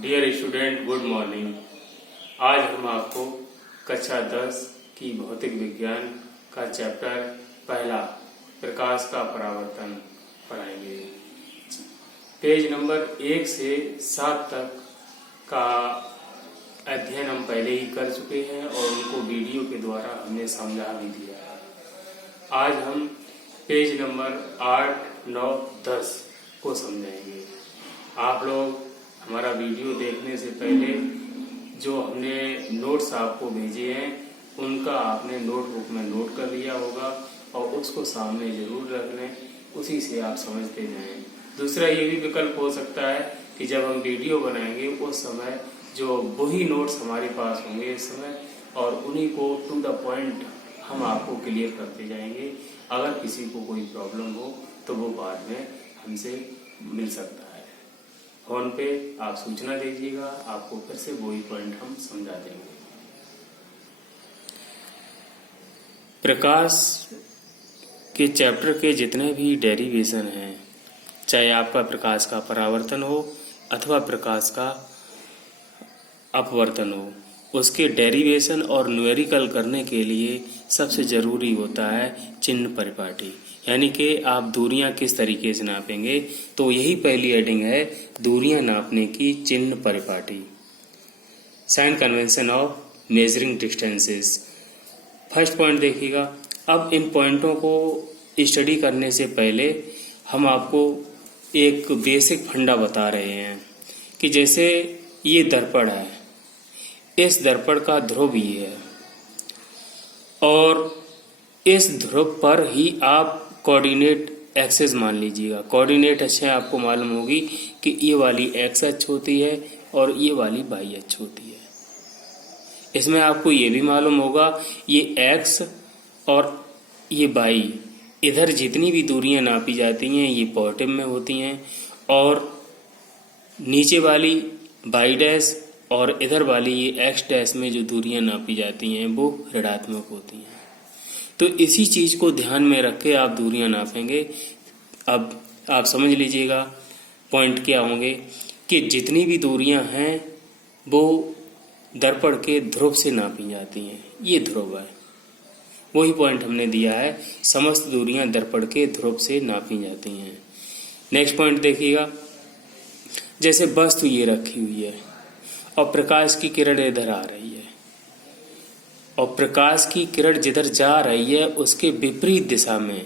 Dear student, good morning. आज हम आपको कक्षा 10 की भौतिक विज्ञान का चैप्टर पहला प्रकाश का परावर्तन पढ़ाएंगे। पेज नंबर 1 से 7 तक का अध्ययन हम पहले ही कर चुके हैं और उनको वीडियो के द्वारा हमने समझा भी दिया है। आज हम पेज नंबर 8, 9, 10 को समझाएंगे। आप लोग हमारा वीडियो देखने से पहले जो हमने नोट्स आपको भेजे हैं उनका आपने नोटबुक में नोट कर लिया होगा और उसको सामने जरूर रख लें, उसी से आप समझते जाएं। दूसरा ये भी विकल्प हो सकता है कि जब हम वीडियो बनाएंगे उस समय जो वही नोट्स हमारे पास होंगे इस समय और उन्हीं को टू द पॉइंट हम आपको क्लियर करते जाएंगे। अगर किसी को कोई प्रॉब्लम हो तो वो बाद में हमसे मिल सकता है। फोन पे आप सूचना दीजिएगा, आपको फिर से वही पॉइंट हम समझा देंगे। प्रकाश के चैप्टर के जितने भी डेरिवेशन हैं, चाहे आपका प्रकाश का परावर्तन हो अथवा प्रकाश का अपवर्तन हो, उसके डेरिवेशन और न्यूमेरिकल करने के लिए सबसे जरूरी होता है चिन्ह परिपाटी, यानी कि आप दूरियां किस तरीके से नापेंगे। तो यही पहली हेडिंग है, दूरियां नापने की चिन्ह परिपाटी, sign convention of measuring distances. First point देखिएगा। अब इन पॉइंटों को स्टडी करने से पहले हम आपको एक बेसिक फंडा बता रहे हैं कि जैसे ये दर्पण है, इस दर्पण का ध्रुव ये है और इस ध्रुव पर ही आप कोऑर्डिनेट एक्सेस मान लीजिएगा। कोऑर्डिनेट अक्षें आपको मालूम होगी कि ये वाली एक्स अक्ष होती है और ये वाली वाई अक्ष होती है। इसमें आपको ये भी मालूम होगा ये एक्स और ये वाई, इधर जितनी भी दूरियां नापी जाती हैं ये पॉजिटिव में होती हैं और नीचे वाली वाई डैश और इधर वाली ये एक्स डैश में जो दूरियां नापी जाती हैं वो ऋणात्मक होती हैं। तो इसी चीज को ध्यान में रख के आप दूरियां नापेंगे। अब आप समझ लीजिएगा पॉइंट क्या होंगे कि जितनी भी दूरियां हैं वो दर्पण के ध्रुव से नापी जाती हैं। ये ध्रुव है, वही पॉइंट हमने दिया है, समस्त दूरियां दर्पण के ध्रुव से नापी जाती हैं। नेक्स्ट पॉइंट देखिएगा। जैसे वस्तु ये रखी हुई है और प्रकाश की किरण इधर आ रही है और प्रकाश की किरण जिधर जा रही है उसके विपरीत दिशा में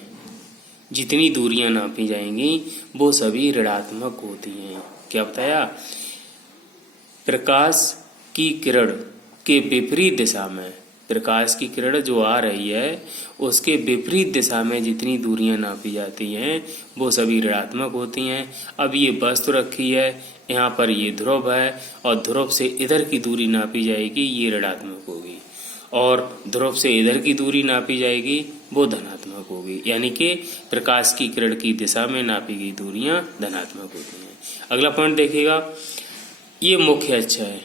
जितनी दूरियां नापी जाएंगी वो सभी ऋणात्मक होती हैं। क्या बताया? प्रकाश की किरण के विपरीत दिशा में, प्रकाश की किरण जो आ रही है उसके विपरीत दिशा में जितनी दूरियां नापी जाती हैं वो सभी ऋणात्मक होती हैं। अब ये वस्तु रखी है, यहाँ पर ये ध्रुव है और ध्रुव से इधर की दूरी नापी जाएगी, ये ऋणात्मक होगी और ध्रुव से इधर की दूरी नापी जाएगी वो धनात्मक होगी। यानी कि प्रकाश की किरण की दिशा में नापी गई दूरियां धनात्मक होती हैं। अगला पॉइंट देखिएगा। ये मुख्य अक्ष है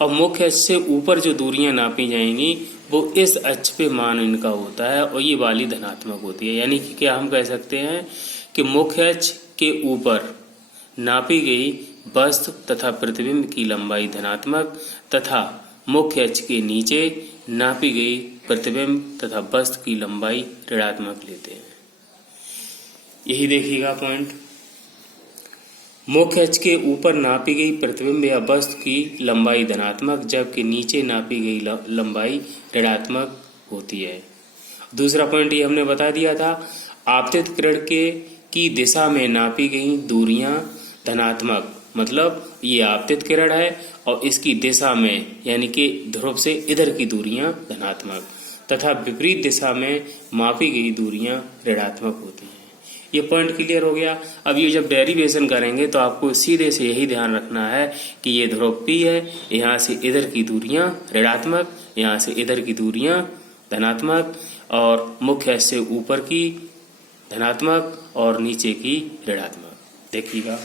और मुख्य अक्ष से ऊपर जो दूरियां नापी जाएंगी वो इस अक्ष पे मान इनका होता है और ये वाली धनात्मक होती है। यानी कि क्या हम कह सकते हैं कि मुख्य अक्ष के ऊपर नापी गई वस्तु तथा प्रतिबिंब की लंबाई धनात्मक तथा मुख्य अक्ष के नीचे नापी गई प्रतिबिंब तथा वस्तु की लंबाई ऋणात्मक लेते हैं। यही देखिएगा पॉइंट। मुख्य अक्ष के ऊपर नापी गई प्रतिबिंब या वस्तु की लंबाई धनात्मक जबकि नीचे नापी गई लंबाई ऋणात्मक होती है। दूसरा पॉइंट ये हमने बता दिया था, आपतित किरण की दिशा में नापी गई दूरियां धनात्मक, मतलब ये आपतित किरण है और इसकी दिशा में यानी कि ध्रुव से इधर की दूरियां धनात्मक तथा विपरीत दिशा में मापी गई दूरियां ऋणात्मक होती हैं। ये पॉइंट क्लियर हो गया। अब ये जब डेरिवेशन करेंगे तो आपको सीधे से यही ध्यान रखना है कि ये ध्रुव P है, यहाँ से इधर की दूरियां ऋणात्मक, यहाँ से इधर की दूरियां धनात्मक और मुख्य अक्ष से ऊपर की धनात्मक और नीचे की ऋणात्मक। देखिएगा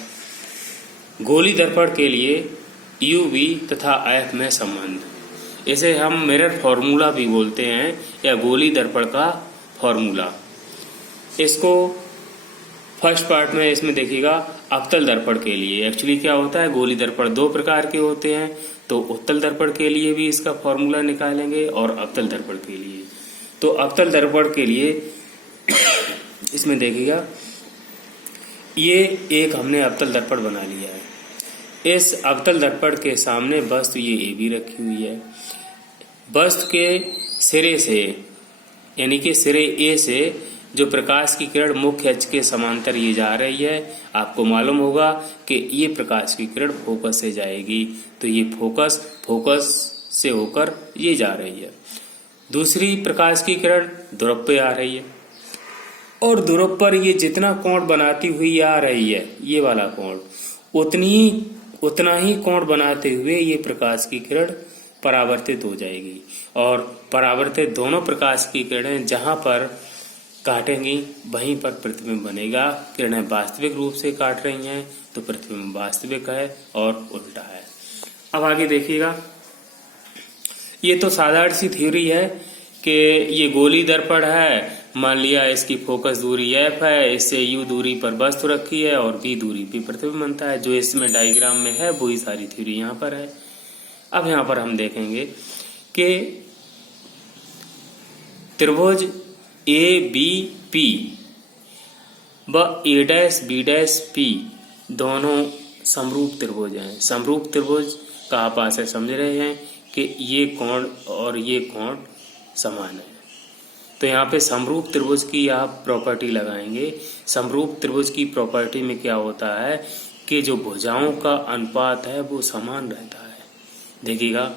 गोली दर्पण के लिए UV तथा IF में संबंध, इसे हम मिरर फॉर्मूला भी बोलते हैं या गोली दर्पण का फॉर्मूला। इसको फर्स्ट पार्ट में इसमें देखिएगा, अवतल दर्पण के लिए एक्चुअली क्या होता है, गोली दर्पण दो प्रकार के होते हैं, तो उत्तल दर्पण के लिए भी इसका फॉर्मूला निकालेंगे और अवतल दर्पण के लिए। तो अवतल दर्पण के लिए इसमें देखिएगा, ये एक हमने अवतल दर्पण बना लिया है। इस अवतल दर्पण के सामने वस्तु ये ए बी रखी हुई है। वस्तु के सिरे से यानी कि सिरे ए से जो प्रकाश की किरण मुख्य अक्ष के समांतर ये जा रही है, आपको मालूम होगा कि ये प्रकाश की किरण फोकस से जाएगी, तो ये फोकस से होकर ये जा रही है। दूसरी प्रकाश की किरण ध्रुव पे आ रही है और ध्रुव पर ये जितना कोण बनाती हुई आ रही है, ये वाला कोण, उतना ही कोण बनाते हुए ये प्रकाश की किरण परावर्तित हो जाएगी और परावर्तित दोनों प्रकाश की किरणें जहां पर काटेंगी वहीं पर प्रतिबिंब बनेगा। किरणें वास्तविक रूप से काट रही हैं तो प्रतिबिंब वास्तविक है और उल्टा है। अब आगे देखिएगा, ये तो साधारण सी थ्योरी है कि ये गोली दर्पण है, मान लिया इसकी फोकस दूरी f है, इससे u दूरी पर वस्तु रखी है और v दूरी पे प्रतिबिंब बनता है। जो इसमें डायग्राम में है वही सारी थ्योरी यहाँ पर है। अब यहाँ पर हम देखेंगे कि त्रिभुज ABP व A'-B'-P दोनों समरूप त्रिभुज हैं। समरूप त्रिभुज का आप आशय समझ रहे हैं कि ये कोण और ये कोण समान है। तो यहाँ पे समरूप त्रिभुज की आप प्रॉपर्टी लगाएंगे। समरूप त्रिभुज की प्रॉपर्टी में क्या होता है कि जो भुजाओं का अनुपात है वो समान रहता है। देखिएगा,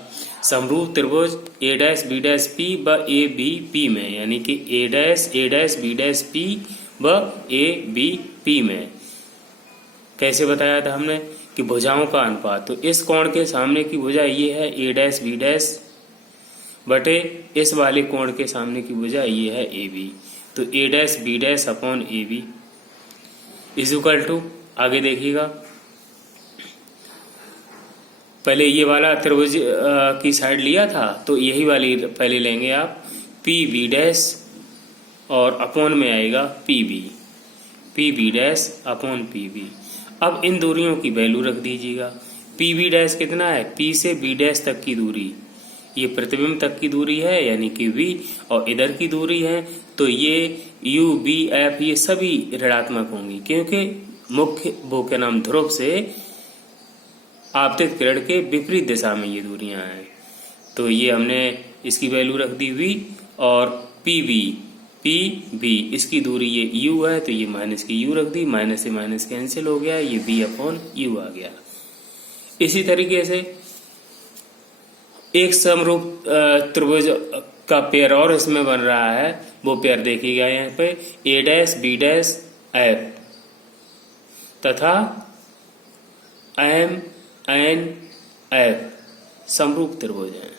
समरूप त्रिभुज A'-B'-P व ABP में, यानी कि A'-B'-P व ABP में कैसे बताया था हमने कि भुजाओं का अनुपात, तो इस कोण के सामने की भुजा ये है A'-B' बटे इस वाले कोण के सामने की भुजा ये है AB, तो A'-B' upon AB is equal to, आगे देखिएगा, पहले ये वाला त्रिभुज की साइड लिया था तो यही वाली पहले लेंगे आप, PB' और अपॉन में आएगा PB' अपॉन PB। अब इन दूरियों की वैल्यू रख दीजिएगा। PB' कितना है, P से B' तक की दूरी, ये प्रतिबिंब तक की दूरी है यानी कि V, और इधर की दूरी है तो ये U, B, F ये सभी ऋणात्मक होंगी क्योंकि मुख्य वो क्या नाम ध्रुव से आपतित किरण के विपरीत दिशा में ये दूरियां हैं। तो ये हमने इसकी वैल्यू रख दी V, और PB इसकी दूरी ये U है तो ये माइनस की U रख दी, माइनस से माइनस कैंसिल हो गया, ये V अपॉन U आ गया। इसी तरीके से एक समरूप त्रिभुज का पेयर और इसमें बन रहा है, वो पेयर देखिएगा यहाँ पे A'-B'-F तथा M-N-F समरूप त्रिभुज हैं।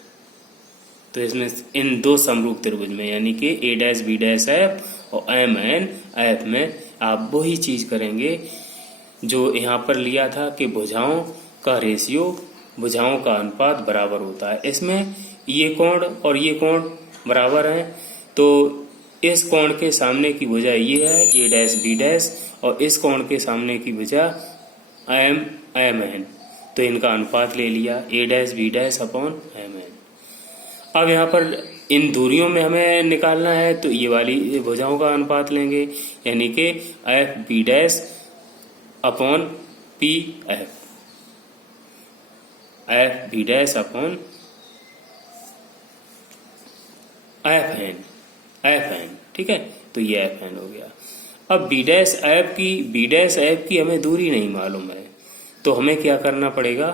तो इसमें इन दो समरूप त्रिभुज में यानी कि A'-B'-F और M-N-F में आप वही चीज करेंगे जो यहाँ पर लिया था कि भुजाओं का रेशियो, भुजाओं का अनुपात बराबर होता है। इसमें ये कोण और ये कोण बराबर हैं, तो इस कोण के सामने की भुजा ये है A'-B', और इस कोण के सामने की भुजा M-N, तो इनका अनुपात ले लिया A'-B' अपॉन M-N। अब यहाँ पर इन दूरियों में हमें निकालना है तो ये वाली भुजाओं का अनुपात लेंगे यानी कि F'-B' upon PF, F'-B' upon FN, ठीक है, तो ये FN हो गया। अब B'-F की हमें दूरी नहीं मालूम है तो हमें क्या करना पड़ेगा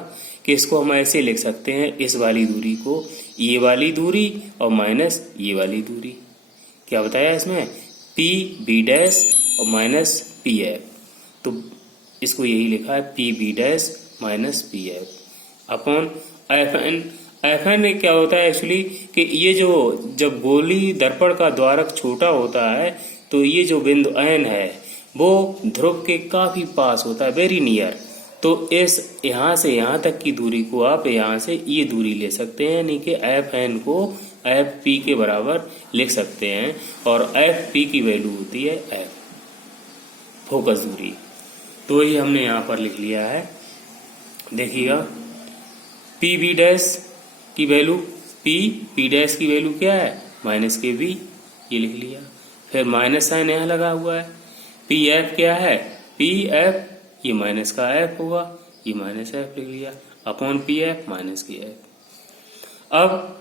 कि इसको हम ऐसे लिख सकते हैं, इस वाली दूरी को ये वाली दूरी और माइनस ये वाली दूरी, क्या बताया इसमें PB' और माइनस PF, तो इसको यही लिखा है PB' minus PF upon FN में क्या होता है एक्चुअली कि ये जो जब गोली दर्पण का द्वारक छोटा होता है तो ये जो बिंदु N है वो ध्रुव के काफी पास होता है, वेरी नियर, तो इस यहाँ से यहाँ तक की दूरी को आप यहाँ से ये दूरी ले सकते हैं यानी कि FN को FP के बराबर लिख सकते हैं और FP की वैल्यू होती है F, फोकस दूरी। तो वही हमने यहाँ पर लिख लिया है। देखिएगा पी बी डैश की वैल्यू पी डैश की वैल्यू क्या है माइनस के बी, ये लिख लिया। फिर माइनस साइन यहाँ लगा हुआ है। पी एफ क्या है पी एफ, ये माइनस का एफ होगा, ये माइनस एफ लिख लिया अपॉन पी एफ माइनस की एफ। अब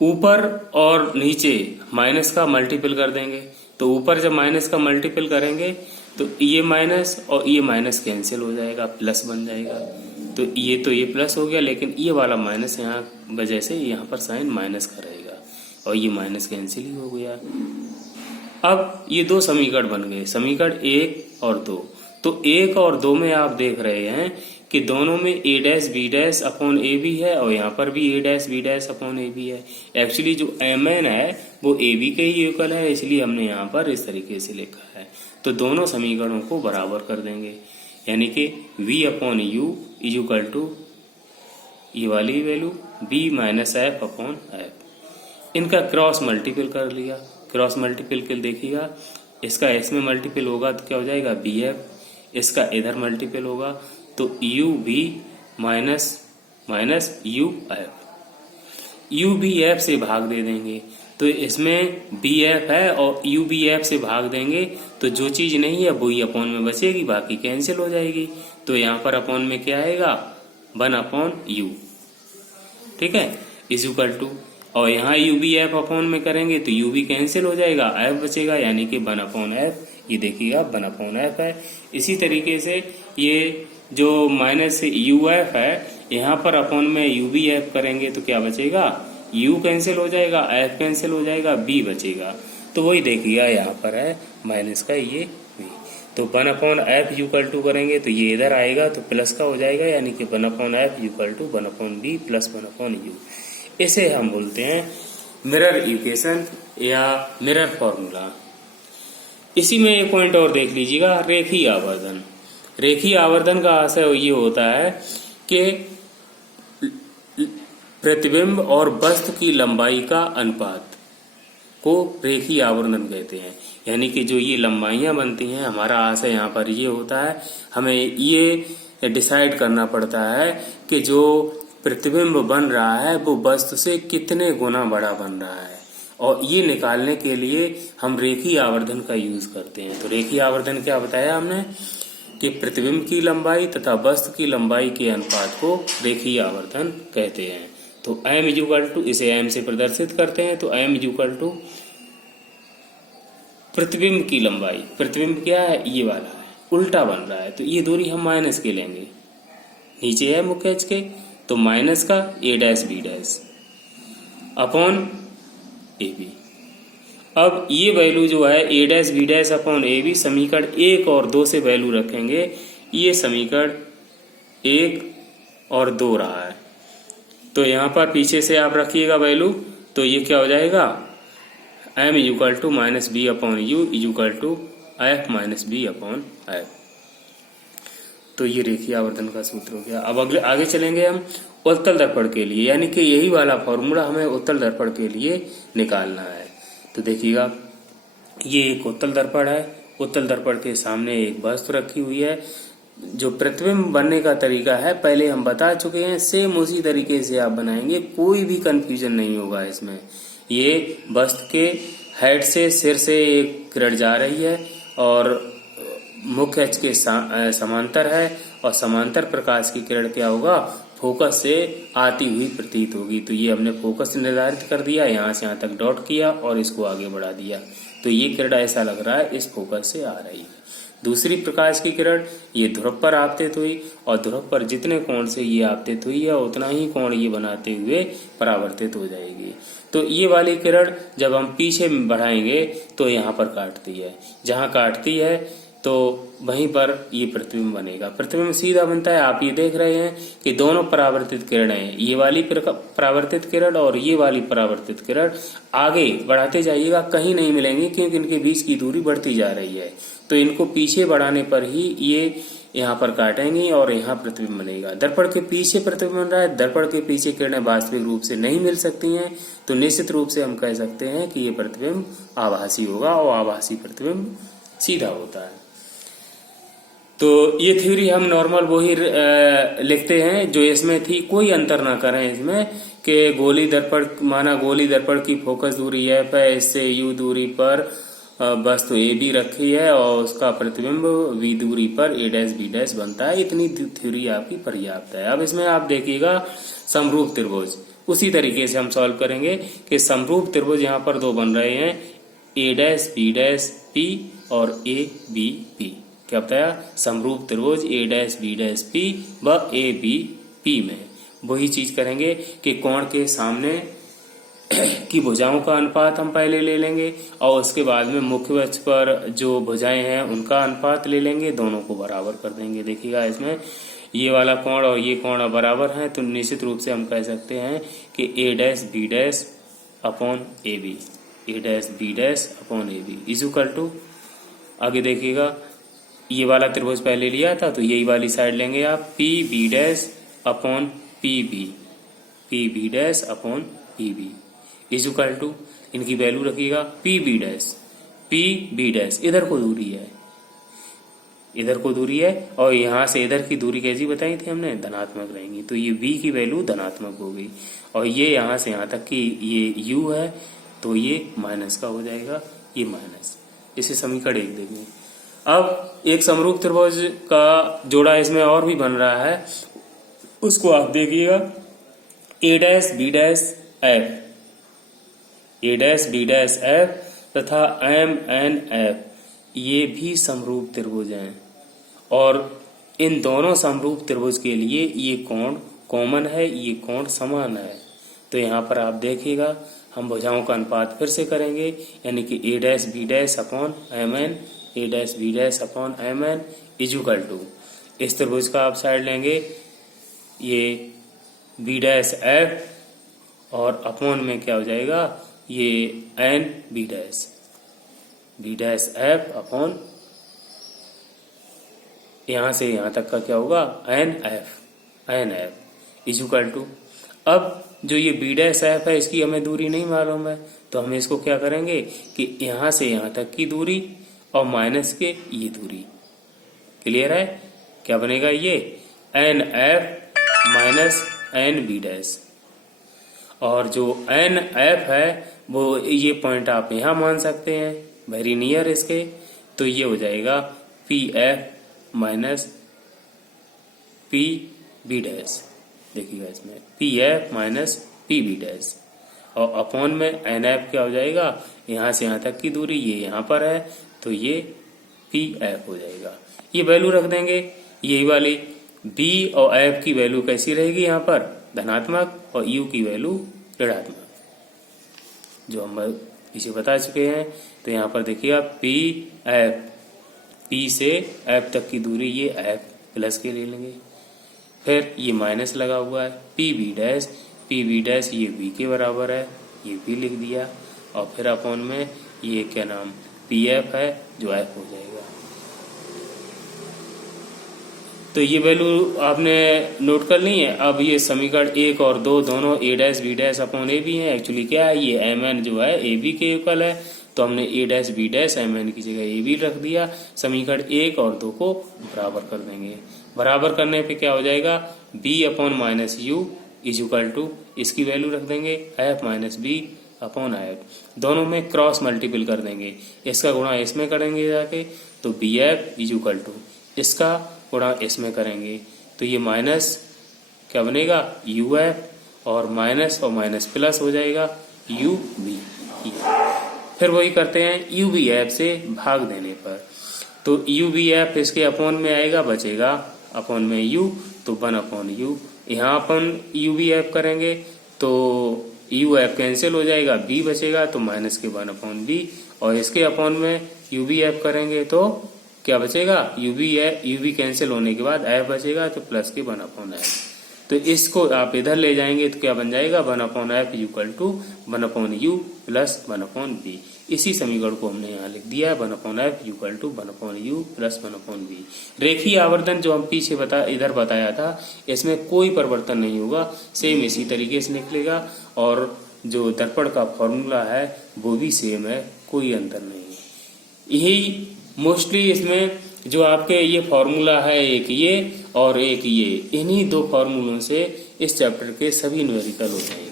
ऊपर और नीचे माइनस का मल्टीपल कर देंगे, तो ऊपर जब माइनस का मल्टीपल करेंगे तो ये माइनस और ये माइनस कैंसिल हो जाएगा, प्लस बन जाएगा। तो ये प्लस हो गया, लेकिन ये वाला माइनस यहाँ वजह से यहाँ पर साइन माइनस का रहेगा और ये माइनस कैंसिल ही हो गया। अब ये दो समीकरण बन गए, समीकरण 1 और 2। तो 1 और 2 में आप देख रहे हैं कि दोनों में a dash b dash upon a b है और यहाँ पर भी a dash b dash upon a b है। एक्चुअली जो mn है वो ए बी के ही इक्वल है, इसलिए हमने यहाँ पर इस तरीके से लिखा है। तो दोनों समीकरणों को बराबर कर देंगे, यानी कि v upon u is equal to ये वाली value b minus f upon f. इनका क्रॉस मल्टीपल कर लिया। क्रॉस मल्टीपल के देखिएगा, इसका इसमें मल्टीपल होगा तो क्या हो जाएगा बी एफ, इसका इधर मल्टीपल होगा तो u b minus minus u f. U b f से भाग दे देंगे, तो इसमें बी एफ है और यू बी एफ से भाग देंगे तो जो चीज नहीं है वही अपॉन में बचेगी, बाकी कैंसिल हो जाएगी। तो यहाँ पर अपॉन में क्या आएगा 1 अपॉन यू, ठीक है, इज इक्वल टू, और यहाँ यू बी एफ अपॉन में करेंगे तो यू भी कैंसिल हो जाएगा, एफ बचेगा, यानी कि 1 अपॉन एफ। ये देखिएगा 1 अपॉन एफ है। इसी तरीके से ये जो माइनस यू एफ है, यहाँ पर अपॉन में यू बी एफ करेंगे तो क्या बचेगा, यू कैंसिल हो जाएगा, एफ कैंसिल हो जाएगा, बी बचेगा। तो वही देखिएगा यहाँ पर है माइनस का ये बी। तो 1 अपॉन एफ यूक्वल टू करेंगे तो ये इधर आएगा तो प्लस का हो जाएगा, यानी कि 1 upon F equal to 1 upon B plus 1 upon U. इसे हम बोलते हैं मिरर इक्वेशन या मिरर फॉर्मूला। इसी में एक पॉइंट और देख लीजिएगा, रेखीय आवर्धन। रेखीय आवर्धन का आशय ये होता है कि प्रतिबिंब और वस्तु की लंबाई का अनुपात को रेखीय आवर्धन कहते हैं। यानी कि जो ये लंबाइयां बनती हैं, हमारा आशय यहाँ पर ये होता है, हमें ये डिसाइड करना पड़ता है कि जो प्रतिबिंब बन रहा है वो वस्तु से कितने गुना बड़ा बन रहा है, और ये निकालने के लिए हम रेखीय आवर्धन का यूज करते हैं। तो रेखीय आवर्धन क्या बताया हमने कि प्रतिबिंब की लंबाई तथा वस्तु की लंबाई के अनुपात को रेखीय आवर्धन कहते हैं। तो m इज इक्वल टू, इसे m से प्रदर्शित करते हैं, तो m इज इक्वल टू प्रतिबिंब की लंबाई। प्रतिबिंब क्या है, ये वाला है, उल्टा बन रहा है, तो ये दूरी हम माइनस के लेंगे, नीचे है मुख्य अक्ष के, तो माइनस का a dash b dash upon a b. अब ये वैल्यू जो है a dash b dash upon a b, समीकरण 1 और 2 से वैल्यू रखेंगे, ये समीकरण 1 और 2 रहा है। तो यहाँ पर पीछे से आप रखिएगा वैल्यू, तो ये क्या हो जाएगा m is equal to minus b upon u is equal to f minus b upon f. तो ये रेखीय आवर्धन का सूत्र हो गया। अब आगे चलेंगे हम उत्तल दर्पण के लिए, यानी कि यही वाला फॉर्मूला हमें उत्तल दर्पण के लिए निकालना है। तो देखिएगा, ये एक उत्तल दर्पण है, उत्तल दर्पण के सामने एक वस्तु रखी हुई है। जो प्रतिबिंब बनने का तरीका है पहले हम बता चुके हैं, सेम उसी तरीके से आप बनाएंगे, कोई भी कंफ्यूजन नहीं होगा इसमें। ये वस्तु के हेड से सिर से एक किरण जा रही है और मुख्य अक्ष के समांतर है, और समांतर प्रकाश की किरण क्या होगा, फोकस से आती हुई प्रतीत होगी। तो ये हमने फोकस निर्धारित कर दिया, यहाँ से यहाँ तक डॉट किया और इसको आगे बढ़ा दिया, तो ये किरण ऐसा लग रहा है इस फोकस से आ रही है। दूसरी प्रकाश की किरण ये ध्रुव पर आपतित हुई, और ध्रुव पर जितने कोण से ये आपतित हुई है उतना ही कोण ये बनाते हुए परावर्तित हो जाएगी। तो ये वाली किरण जब हम पीछे बढ़ाएंगे तो यहाँ पर काटती है, जहाँ काटती है तो वहीं पर ये प्रतिबिंब बनेगा। प्रतिबिंब सीधा बनता है, आप ये देख रहे हैं कि दोनों परावर्तित किरणें हैं, ये वाली परावर्तित किरण और ये वाली परावर्तित किरण आगे बढ़ाते जाइएगा, कहीं नहीं मिलेंगे क्योंकि इनके बीच की दूरी बढ़ती जा रही है। तो इनको पीछे बढ़ाने पर ही ये यहाँ पर काटेंगे और यहाँ प्रतिबिंब बनेगा। दर्पण के पीछे प्रतिबिंब बन रहा है, दर्पण के पीछे किरणें वास्तविक रूप से नहीं मिल सकती हैं, तो निश्चित रूप से हम कह सकते हैं कि ये प्रतिबिंब आभासी होगा, और आभासी प्रतिबिंब सीधा होता है। तो ये थ्योरी हम नॉर्मल वही लिखते हैं जो इसमें थी, कोई अंतर ना करें इसमें कि गोली दर्पण, माना गोली दर्पण की फोकस दूरी f है, इससे u दूरी पर वस्तु ए बी रखी है और उसका प्रतिबिंब v दूरी पर a डैश b डैश बनता है। इतनी थ्योरी आपकी पर्याप्त है। अब इसमें आप देखिएगा समरूप त्रिभुज, उसी तरीके से हम सॉल्व करेंगे कि समरूप त्रिभुज यहाँ पर दो बन रहे हैं, a dash b dash p और a b p। क्या बताया? समरूप त्रिभुज a dash b dash p व a b p में वही चीज करेंगे कि कोण के सामने की भुजाओं का अनुपात हम पहले ले लेंगे और उसके बाद में मुख्य अक्ष पर जो भुजाएं हैं उनका अनुपात ले लेंगे, दोनों को बराबर कर देंगे। देखिएगा इसमें ये वाला कोण और ये कोण बराबर हैं, तो निश्चित रूप से हम कह सकते हैं कि a dash b dash upon a b, a dash b dash upon a b is equal to, आगे देखिएगा ये वाला त्रिभुज पहले लिया था तो यही वाली साइड लेंगे आप, p b dash upon p b, p b dash upon p b is equal to, इनकी वैल्यू रखिएगा पी बी डैश इधर को दूरी है, इधर को दूरी है और यहाँ से इधर की दूरी कैसी बताई थी हमने, धनात्मक रहेंगी, तो ये v की वैल्यू धनात्मक हो गई और ये यहाँ से यहाँ तक की ये u है तो ये माइनस का हो जाएगा, ये माइनस। इसे समीकरण 1 देंगे। अब एक समरूप त्रिभुज का जोड़ा इसमें और भी बन रहा है, उसको आप देखिएगा, a dash b dash f, a dash b dash f तथा m n f, ये भी समरूप त्रिभुज हैं और इन दोनों समरूप त्रिभुज के लिए ये कोण कॉमन है, ये कोण समान है। तो यहाँ पर आप देखिएगा हम भुजाओं का अनुपात फिर से करेंगे, यानी कि a dash b dash upon m n, a dash b dash upon m n is equal to, इस त्रिभुज का आप साइड लेंगे ये b डैश f और अपॉन में क्या हो जाएगा ये n b dash f upon यहाँ से यहाँ तक का क्या होगा n f is equal to, अब जो ये b डैश f है इसकी हमें दूरी नहीं मालूम है तो हम इसको क्या करेंगे कि यहाँ से यहाँ तक की दूरी और माइनस के ये दूरी, क्लियर है? क्या बनेगा ये n f minus n b dash, और जो n f है वो ये पॉइंट आप यहाँ मान सकते हैं वेरी नियर इसके, तो ये हो जाएगा p f minus p b dash. देखिएगा इसमें p f minus p b dash और अपॉन में एन एफ क्या हो जाएगा, यहाँ से यहाँ तक की दूरी ये यहाँ पर है तो ये पी एफ हो जाएगा। ये वैल्यू रख देंगे, यही वाली बी और एफ की वैल्यू कैसी रहेगी यहाँ पर धनात्मक और यू की वैल्यू ऋणात्मक, जो हम पीछे बता चुके हैं। तो यहाँ पर देखिए आप पी एफ, पी से एफ तक की दूरी ये एफ प्लस के ले लेंगे, फिर ये माइनस लगा हुआ है पी बी डैश ये वी के बराबर है, ये भी लिख दिया और फिर अपॉन में ये क्या नाम पी एफ है जो एफ हो जाएगा। तो ये वैल्यू आपने नोट कर ली है। अब ये समीकरण 1 और 2 दोनों a dash b dash upon a b है। एक्चुअली क्या है ये एम एन जो है ए बी के इक्वल है, तो हमने a dash b dash m n की जगह ए बी रख दिया। समीकरण 1 और 2 को बराबर कर देंगे। बराबर करने पे क्या हो जाएगा b upon minus u is equal to, इसकी वैल्यू रख देंगे f minus b upon f, दोनों में क्रॉस मल्टीपल कर देंगे, इसका गुणा इसमें करेंगे जाके तो b f is equal to इसका गुणा इसमें करेंगे तो ये माइनस क्या बनेगा यू एफ और माइनस प्लस हो जाएगा यू बी। फिर वही करते हैं यू बी एफ से भाग देने पर, तो यू बी एफ इसके अपॉन में आएगा, बचेगा अपॉन में यू तो 1 अपॉन यू, यहाँ अपन यू बी एफ करेंगे तो यू एफ कैंसिल हो जाएगा, बी बचेगा तो माइनस के 1 अपॉन बी, और इसके अपॉन में यू बी एफ करेंगे तो क्या बचेगा यू बी कैंसिल होने के बाद एफ बचेगा तो प्लस के 1 अपॉन एफ। तो इसको आप इधर ले जाएंगे तो क्या बन जाएगा 1 upon f equal to 1 upon u plus 1 upon b. इसी समीकरण को हमने यहाँ लिख दिया है 1 upon f equal to 1 upon u plus 1 upon b. रेखीय आवर्धन जो हम पीछे इधर बताया था इसमें कोई परिवर्तन नहीं होगा, सेम इसी तरीके से निकलेगा, और जो दर्पण का फॉर्मूला है वो भी सेम है, कोई अंतर नहीं है। यही मोस्टली इसमें जो आपके ये फॉर्मूला है, एक ये और एक ये, इन्हीं दो फॉर्मूलों से इस चैप्टर के सभी न्यूमेरिकल हो जाएंगे।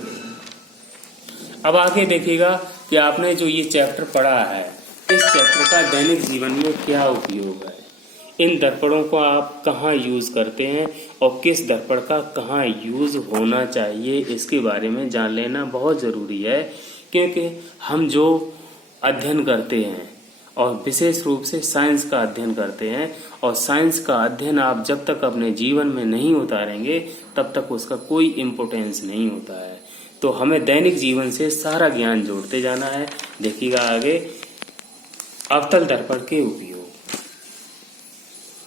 अब आगे देखिएगा कि आपने जो ये चैप्टर पढ़ा है, इस चैप्टर का दैनिक जीवन में क्या उपयोग है, इन दर्पणों को आप कहाँ यूज करते हैं और किस दर्पण का कहाँ यूज होना चाहिए, इसके बारे में जान लेना बहुत जरूरी है। क्योंकि हम जो अध्ययन करते हैं और विशेष रूप से साइंस का अध्ययन करते हैं, और साइंस का अध्ययन आप जब तक अपने जीवन में नहीं उतारेंगे तब तक उसका कोई इम्पोर्टेंस नहीं होता है। तो हमें दैनिक जीवन से सारा ज्ञान जोड़ते जाना है। देखिएगा आगे, अवतल दर्पण के उपयोग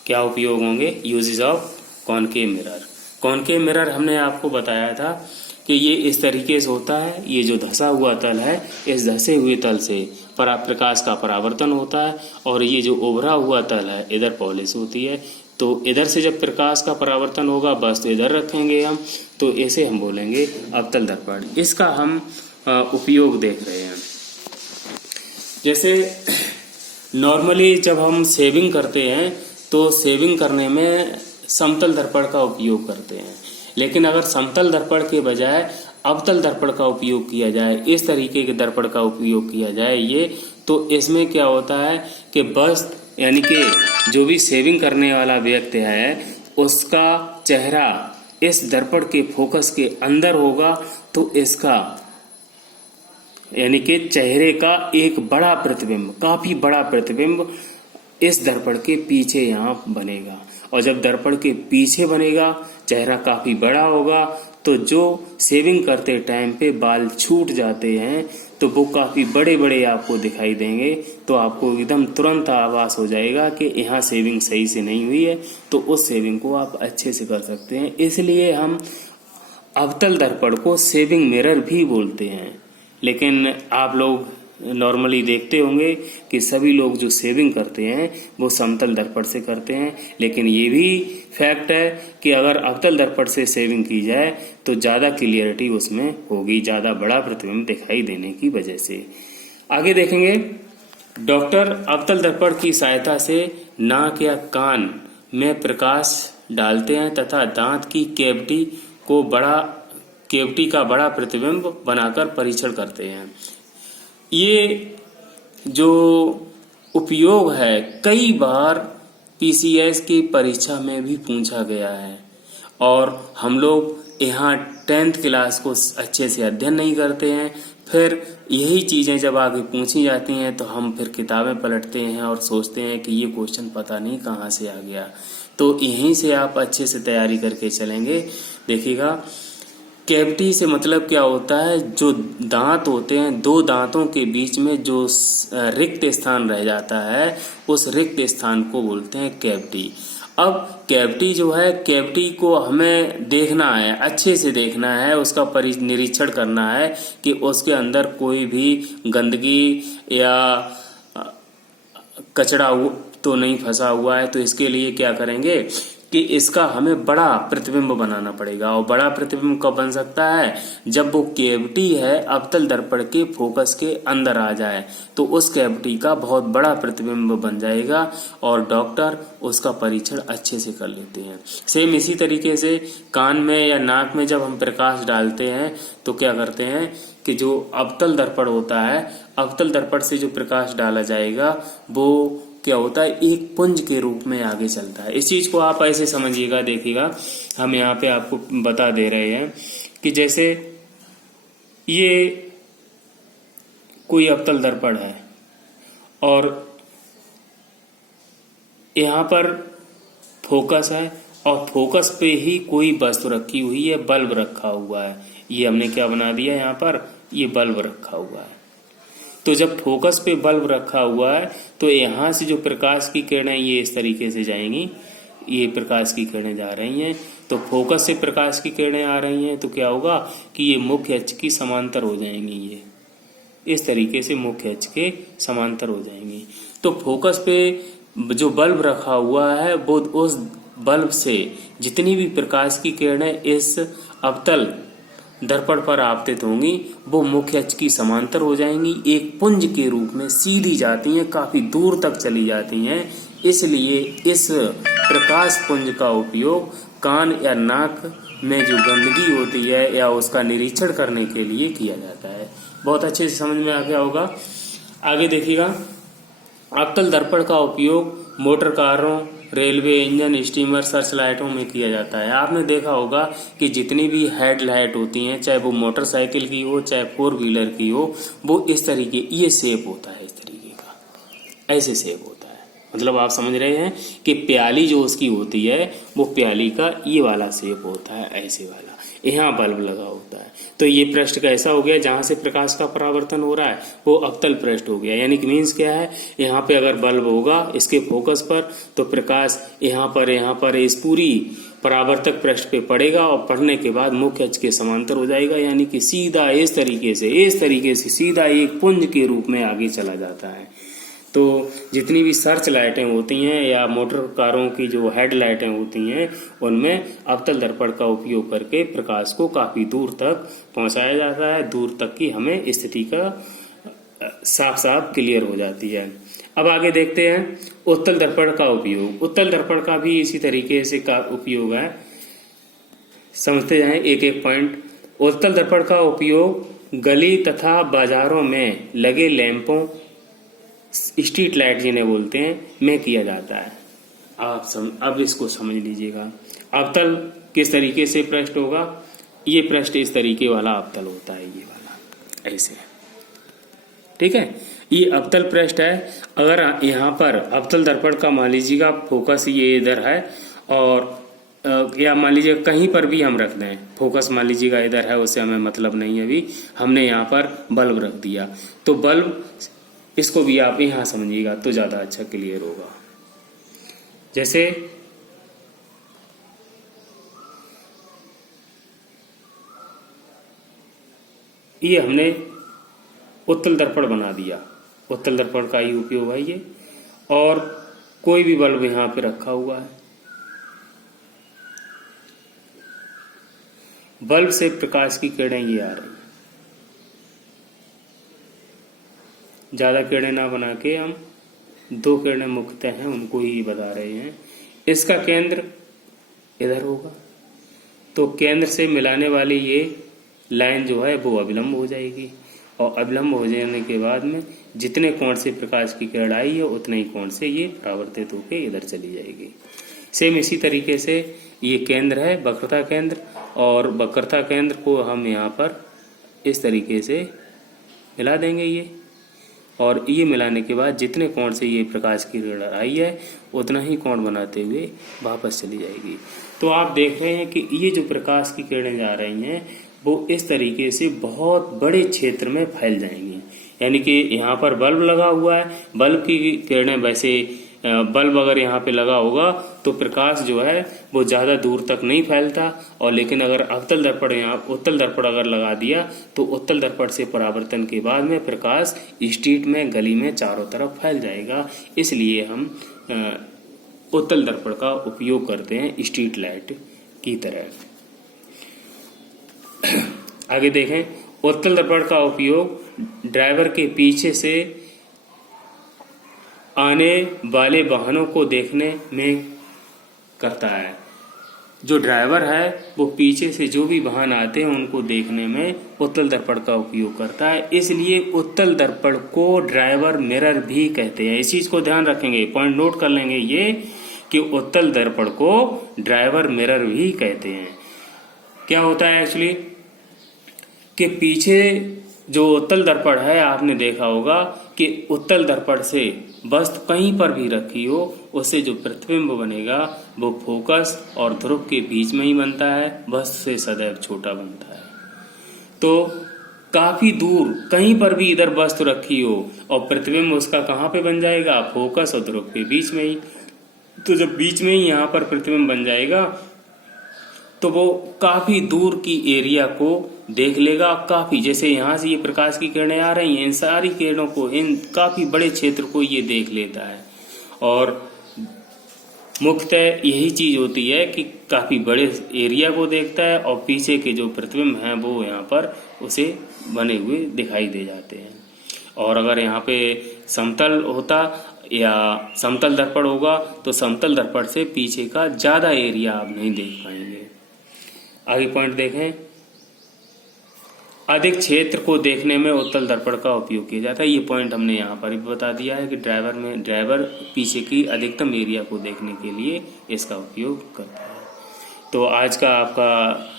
क्या उपयोग होंगे। Uses of concave mirror. Concave mirror हमने आपको बताया था कि ये इस तरीके से होता है, ये जो धंसा हुआ तल है, इस धंसे हुए तल से प्रकाश का परावर्तन होता है, और ये जो उभरा हुआ तल है इधर पॉलिश होती है। तो इधर से जब प्रकाश का परावर्तन होगा बस तो इधर रखेंगे हम, तो इसे हम बोलेंगे अवतल दर्पण। इसका हम उपयोग देख रहे हैं। जैसे नॉर्मली जब हम शेविंग करते हैं तो शेविंग करने में समतल दर्पण का उपयोग करते हैं, लेकिन अगर समतल दर्पण के बजाय अवतल दर्पण का उपयोग किया जाए, इस तरीके के दर्पण का उपयोग किया जाए ये, तो इसमें क्या होता है कि बस यानी कि जो भी शेविंग करने वाला व्यक्ति है उसका चेहरा इस दर्पण के फोकस के अंदर होगा, तो इसका यानी कि चेहरे का एक बड़ा प्रतिबिंब, काफी बड़ा प्रतिबिंब इस दर्पण के पीछे यहाँ बनेगा। और जब दर्पण के पीछे बनेगा, चेहरा काफी बड़ा होगा, तो जो शेविंग करते टाइम पे बाल छूट जाते हैं तो वो काफी बड़े बड़े आपको दिखाई देंगे। तो आपको एकदम तुरंत आभास हो जाएगा कि यहाँ शेविंग सही से नहीं हुई है, तो उस शेविंग को आप अच्छे से कर सकते हैं। इसलिए हम अवतल दर्पण को शेविंग मिरर भी बोलते हैं। लेकिन आप लोग नॉर्मली देखते होंगे कि सभी लोग जो शेविंग करते हैं वो समतल दर्पण से करते हैं, लेकिन ये भी फैक्ट है कि अगर अवतल दर्पण से शेविंग की जाए तो ज़्यादा क्लियरिटी उसमें होगी, ज़्यादा बड़ा प्रतिबिंब दिखाई देने की वजह से। आगे देखेंगे, डॉक्टर अवतल दर्पण की सहायता से नाक या कान में प्रकाश डालते हैं तथा दांत की कैविटी का बड़ा प्रतिबिंब बनाकर परीक्षण करते हैं। ये जो उपयोग है कई बार पीसीएस की परीक्षा में भी पूछा गया है, और हम लोग यहाँ 10th क्लास को अच्छे से अध्ययन नहीं करते हैं। फिर यही चीजें जब आगे पूछी जाती हैं तो हम फिर किताबें पलटते हैं और सोचते हैं कि ये क्वेश्चन पता नहीं कहाँ से आ गया। तो यहीं से आप अच्छे से तैयारी करके चलेंगे। देखिएगा, कैविटी से मतलब क्या होता है, जो दांत होते हैं, दो दांतों के बीच में जो रिक्त स्थान रह जाता है उस रिक्त स्थान को बोलते हैं कैविटी। अब कैविटी जो है, कैविटी को हमें देखना है, अच्छे से देखना है, उसका निरीक्षण करना है कि उसके अंदर कोई भी गंदगी या कचरा तो नहीं फंसा हुआ है। तो इसके लिए क्या करेंगे कि इसका हमें बड़ा प्रतिबिंब बनाना पड़ेगा। और बड़ा प्रतिबिंब कब बन सकता है, जब वो कैविटी है अवतल दर्पण के फोकस के अंदर आ जाए, तो उस कैविटी का बहुत बड़ा प्रतिबिंब बन जाएगा और डॉक्टर उसका परीक्षण अच्छे से कर लेते हैं। सेम इसी तरीके से कान में या नाक में जब हम प्रकाश डालते हैं तो क्या करते हैं कि जो अवतल दर्पण होता है, अवतल दर्पण से जो प्रकाश डाला जाएगा वो क्या होता है, एक पुंज के रूप में आगे चलता है। इस चीज को आप ऐसे समझिएगा। देखिएगा, हम यहाँ पे आपको बता दे रहे हैं कि जैसे ये कोई अवतल दर्पण है और यहाँ पर फोकस है, और फोकस पे ही कोई वस्तु रखी हुई है, बल्ब रखा हुआ है। ये हमने क्या बना दिया, यहाँ पर ये बल्ब रखा हुआ है। तो जब फोकस पे बल्ब रखा हुआ है तो यहाँ से जो प्रकाश की किरणें ये इस तरीके से जाएंगी, ये प्रकाश की किरणें जा रही हैं, तो फोकस से प्रकाश की किरणें आ रही हैं, तो क्या होगा कि ये मुख्य अक्ष की समांतर हो जाएंगी। ये इस तरीके से मुख्य अक्ष के समांतर हो जाएंगी। तो फोकस पे जो बल्ब रखा हुआ है वो उस बल्ब से जितनी भी प्रकाश की किरणें इस अवतल दर्पण पर आपतित होंगी वो मुख्य अक्ष की समांतर हो जाएंगी, एक पुंज के रूप में सीधी जाती हैं, काफी दूर तक चली जाती हैं। इसलिए इस प्रकाश पुंज का उपयोग कान या नाक में जो गंदगी होती है या उसका निरीक्षण करने के लिए किया जाता है। बहुत अच्छे से समझ में आ गया होगा। आगे देखिएगा, अवतल दर्पण का उपयोग मोटर कारों, रेलवे इंजन, स्टीमर, सर्च लाइटों में किया जाता है। आपने देखा होगा कि जितनी भी हेडलाइट होती हैं, चाहे वो मोटरसाइकिल की हो चाहे 4 व्हीलर की हो, वो इस तरीके, ये शेप होता है, इस तरीके का, ऐसे शेप होता है। मतलब आप समझ रहे हैं कि प्याली जो उसकी होती है वो प्याली का ये वाला शेप होता है, ऐसे वाला, यहाँ बल्ब लगा होता है। तो ये पृष्ठ कैसा हो गया, जहां से प्रकाश का परावर्तन हो रहा है वो अवतल पृष्ठ हो गया। यानी कि मीन्स क्या है, यहाँ पे अगर बल्ब होगा इसके फोकस पर तो प्रकाश यहाँ पर इस पूरी परावर्तक पृष्ठ पे पड़ेगा और पड़ने के बाद मुख्य अक्ष के समांतर हो जाएगा। यानी कि सीधा इस तरीके से सीधा एक पुंज के रूप में आगे चला जाता है। तो जितनी भी सर्च लाइटें होती हैं या मोटर कारों की जो हेड लाइटें होती हैं उनमें अवतल दर्पण का उपयोग करके प्रकाश को काफी दूर तक पहुंचाया जाता है, दूर तक की हमें स्थिति का साफ साफ क्लियर हो जाती है। अब आगे देखते हैं उत्तल दर्पण का उपयोग। उत्तल दर्पण का भी इसी तरीके से का उपयोग है, समझते जाएं एक एक पॉइंट। उत्तल दर्पण का उपयोग गली तथा बाजारों में लगे लैंपों, स्ट्रीट लाइट जिन्हें बोलते हैं, में किया जाता है। अब इसको समझ लीजिएगा। अवतल किस तरीके से पृष्ठ होगा, ये पृष्ठ इस तरीके वाला अवतल होता है, ये वाला ऐसे, ठीक है। ये अवतल पृष्ठ है। अगर यहाँ पर अवतल दर्पण का मान लीजिएगा फोकस ये इधर है, और या मान लीजिए कहीं पर भी हम रख दें, फोकस मान लीजिएगा इधर है, उससे हमें मतलब नहीं है। अभी हमने यहाँ पर बल्ब रख दिया, तो बल्ब, इसको भी आप यहां समझिएगा तो ज्यादा अच्छा क्लियर होगा। जैसे ये हमने उत्तल दर्पण बना दिया, उत्तल दर्पण का ही उपयोग है ये, और कोई भी बल्ब यहां पे रखा हुआ है। बल्ब से प्रकाश की किरणें ये आ रही, ज्यादा किरणें ना बना के हम 2 किरणें मुख्यतः हैं उनको ही बता रहे हैं। इसका केंद्र इधर होगा, तो केंद्र से मिलाने वाली ये लाइन जो है वो अभिलंब हो जाएगी, और अभिलंब हो जाने के बाद में जितने कोण से प्रकाश की किरण आई है उतने ही कोण से ये परावर्तित होकर इधर चली जाएगी। सेम इसी तरीके से ये केंद्र है, वक्रता केंद्र, और वक्रता केंद्र को हम यहाँ पर इस तरीके से मिला देंगे ये, और ये मिलाने के बाद जितने कोण से ये प्रकाश की किरण आई है उतना ही कोण बनाते हुए वापस चली जाएगी। तो आप देख रहे हैं कि ये जो प्रकाश की किरणें जा रही हैं वो इस तरीके से बहुत बड़े क्षेत्र में फैल जाएंगी। यानी कि यहाँ पर बल्ब लगा हुआ है, बल्ब की किरणें, वैसे बल्ब अगर यहाँ पे लगा होगा तो प्रकाश जो है वो ज्यादा दूर तक नहीं फैलता, और लेकिन अगर अवतल दर्पण यहाँ उत्तल दर्पण अगर लगा दिया तो उत्तल दर्पण से परावर्तन के बाद में प्रकाश स्ट्रीट में, गली में चारों तरफ फैल जाएगा। इसलिए हम उत्तल दर्पण का उपयोग करते हैं स्ट्रीट लाइट की तरह। आगे देखें, उत्तल दर्पण का उपयोग ड्राइवर के पीछे से आने वाले वाहनों को देखने में करता है। जो ड्राइवर है वो पीछे से जो भी वाहन आते हैं उनको देखने में उत्तल दर्पण का उपयोग करता है। इसलिए उत्तल दर्पण को ड्राइवर मिरर भी कहते हैं। इस चीज को ध्यान रखेंगे, पॉइंट नोट कर लेंगे ये कि उत्तल दर्पण को ड्राइवर मिरर भी कहते हैं। क्या होता है एक्चुअली कि पीछे जो उत्तल दर्पण है, आपने देखा होगा कि उत्तल दर्पण से वस्तु कहीं पर भी रखी हो उससे जो प्रतिबिंब बनेगा वो फोकस और ध्रुव के बीच में ही बनता है, वस्तु से सदैव छोटा बनता है। तो काफी दूर कहीं पर भी इधर वस्तु रखी हो और प्रतिबिंब उसका कहाँ पे बन जाएगा, फोकस और ध्रुव के बीच में ही। तो जब बीच में ही यहाँ पर प्रतिबिंब बन जाएगा तो वो काफी दूर की एरिया को देख लेगा। काफी, जैसे यहाँ से ये प्रकाश की किरणें आ रही हैं, इन सारी किरणों को, इन काफी बड़े क्षेत्र को ये देख लेता है। और मुख्यतः यही चीज होती है कि काफी बड़े एरिया को देखता है और पीछे के जो प्रतिबिंब हैं वो यहाँ पर उसे बने हुए दिखाई दे जाते हैं। और अगर यहाँ पे समतल होता या समतल दर्पण होगा तो समतल दर्पण से पीछे का ज़्यादा एरिया आप नहीं देख पाएंगे। आगे पॉइंट देखें, अधिक क्षेत्र को देखने में उत्तल दर्पण का उपयोग किया जाता है। ये पॉइंट हमने यहाँ पर भी बता दिया है कि ड्राइवर पीछे की अधिकतम एरिया को देखने के लिए इसका उपयोग करता है। तो आज का आपका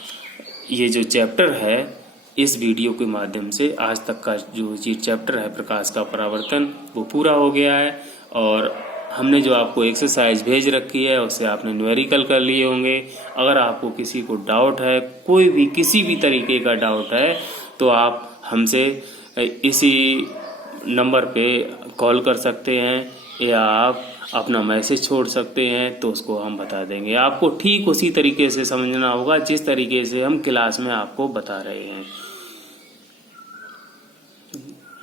ये जो चैप्टर है, इस वीडियो के माध्यम से आज तक का जो ये चैप्टर है प्रकाश का परावर्तन, वो पूरा हो गया है। और हमने जो आपको एक्सरसाइज भेज रखी है उससे आपने न्यूमेरिकल कर लिए होंगे। अगर आपको किसी को डाउट है, कोई भी किसी भी तरीके का डाउट है, तो आप हमसे इसी नंबर पे कॉल कर सकते हैं या आप अपना मैसेज छोड़ सकते हैं, तो उसको हम बता देंगे। आपको ठीक उसी तरीके से समझना होगा जिस तरीके से हम क्लास में आपको बता रहे हैं।